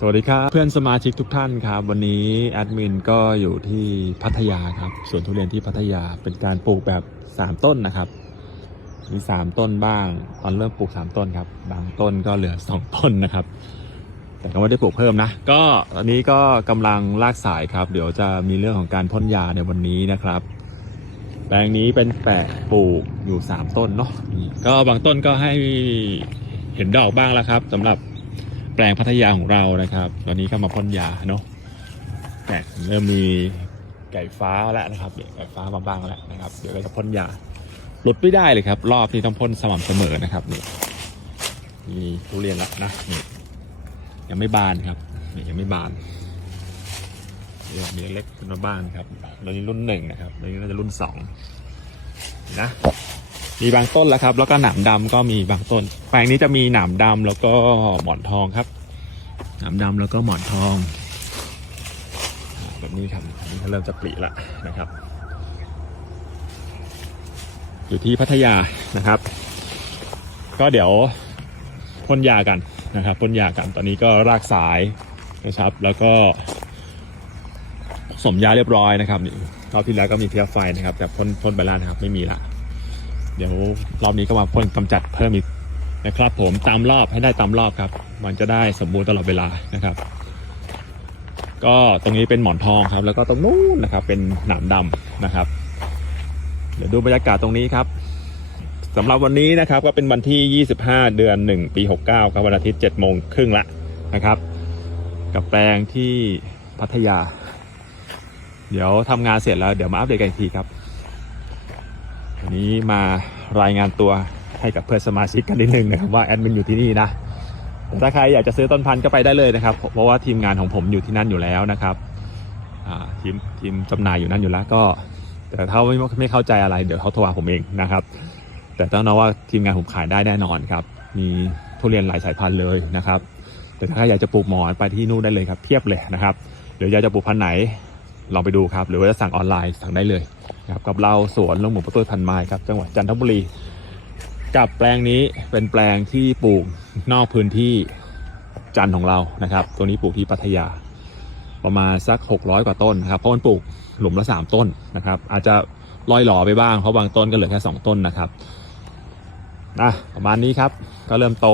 สวัสดีครับเพื่อนสมาชิกทุกท่านครับ วันนี้แอดมินก็อยู่ที่พัทยาครับสวนทุเรียนที่พัทยาเป็นการปลูกแบบ 3 ต้นนะครับ มี 3 ต้นบ้าง ตอนเริ่มปลูก 3 ต้นครับ บางต้นก็เหลือ 2 ต้นนะครับ แต่ก็ไม่ได้ปลูกเพิ่มนะ ก็ตอนนี้ก็กำลังลากสายครับ เดี๋ยวจะมีเรื่องของการพ่นยาในวันนี้นะครับแปลงนี้เป็นแปะปลูกอยู่ 3 ต้นเนาะก็บางต้นก็ให้เห็นดอกบ้างแล้วครับสำหรับ แปลงพัทยาของเรานะครับ ตอนนี้ก็มาพ่นยาเนาะแกะเริ่มมีไก่ฟ้าแล้วนะครับไก่ฟ้าบางๆแล้วนะครับ เดี๋ยวเราจะพ่นยาหลุดไม่ได้เลยครับ รอบนี้ต้องพ่นสม่ำเสมอนะครับนี่มีทุเรียนแล้วนะนี่ยังไม่บานครับนี่ยังไม่บานเดี๋ยวมีเล็กขึ้นมาบ้างครับตอนนี้รุ่นหนึ่งนะครับตอนนี้น่าจะรุ่นสองนะ มีบางต้นแล้วครับ แล้วก็หนามดำก็มีบางต้น แปลงนี้จะมีหนามดำแล้วก็หมอนทองครับ หนามดำแล้วก็หมอนทอง แบบนี้ครับอันนี้เริ่มจะปลีละนะครับ อยู่ที่พัทยานะครับ ก็เดี๋ยวพ่นยากันนะครับพ่นยากันตอนนี้ก็รากสายนะครับ แล้วก็สมยาเรียบร้อยนะครับนี่รอบที่แล้วก็มีเพียไฟนะครับ แต่พ่นพ่นไปแล้วนะครับไม่มีละ เดี๋ยวรอบนี้ก็มาพ่นกำจัดเพิ่มอีกนะครับ ผมตามรอบให้ได้ตามรอบครับ มันจะได้สมบูรณ์ตลอดเวลานะครับ ก็ตรงนี้เป็นหมอนทองครับ แล้วก็ตรงนู้นนะครับ เป็นหนามดำนะครับ เดี๋ยวดูบรรยากาศตรงนี้ครับสำหรับวันนี้นะครับก็เป็นวันที่ 25 เดือน 1 ปี 69 ครับวันอาทิตย์7โมงครึ่งละนะครับ กับแปลงที่พัทยา เดี๋ยวทำงานเสร็จแล้วเดี๋ยวมาอัปเดตกันอีกทีครับ วันนี้มารายงานตัวให้กับเพื่อนสมาชิกกันนิดนึงนะครับว่าแอดมินอยู่ที่นี่นะแต่ถ้าใครอยากจะซื้อต้นพันธุ์ก็ไปได้เลยนะครับ เพราะว่าทีมงานของผมอยู่ที่นั่นอยู่แล้วนะครับทีมทีมจำหน่ายอยู่นั่นอยู่แล้วก็ แต่ถ้าไม่ไม่เข้าใจอะไรเดี๋ยวเขาโทรหาผมเองนะครับ แต่ต้องนะว่าทีมงานผมขายได้แน่นอนครับ มีทุเรียนหลายสายพันธุ์เลยนะครับ แต่ถ้าใครอยากจะปลูกหมอนไปที่นู่นได้เลยครับเพียบเลยนะครับหรืออยากจะปลูกพันธุ์ไหน ลองไปดูครับ หรือว่าจะสั่งออนไลน์สั่งได้เลยนะครับกับเราสวนลงหมูประตูพันไม้ครับจังหวัดจันทบุรี กับแปลงนี้เป็นแปลงที่ปลูกนอกพื้นที่จันของเรานะครับ ตัวนี้ปลูกที่พัทยา ประมาณสัก 600 กว่าต้นนะครับเพราะมันปลูกหลุมละ 3 ต้นนะครับ อาจจะลอยหล่อไปบ้างเพราะบางต้นก็เหลือแค่ 2 ต้นนะครับนะประมาณนี้ครับก็เริ่มโต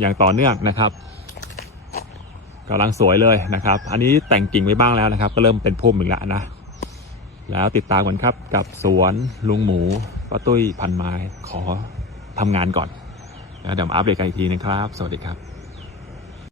อย่างต่อเนื่องนะครับ กำลังสวยเลยนะครับ อันนี้แต่งกิ่งไว้บ้างแล้วนะครับ ก็เริ่มเป็นพุ่มอีกแล้วนะ แล้วติดตามกันครับกับสวนลุงหมูป้าตุ้ยพันไม้ขอทำงานก่อนแล้วเดี๋ยวมาอัปเดตกันอีกทีนะครับ สวัสดีครับ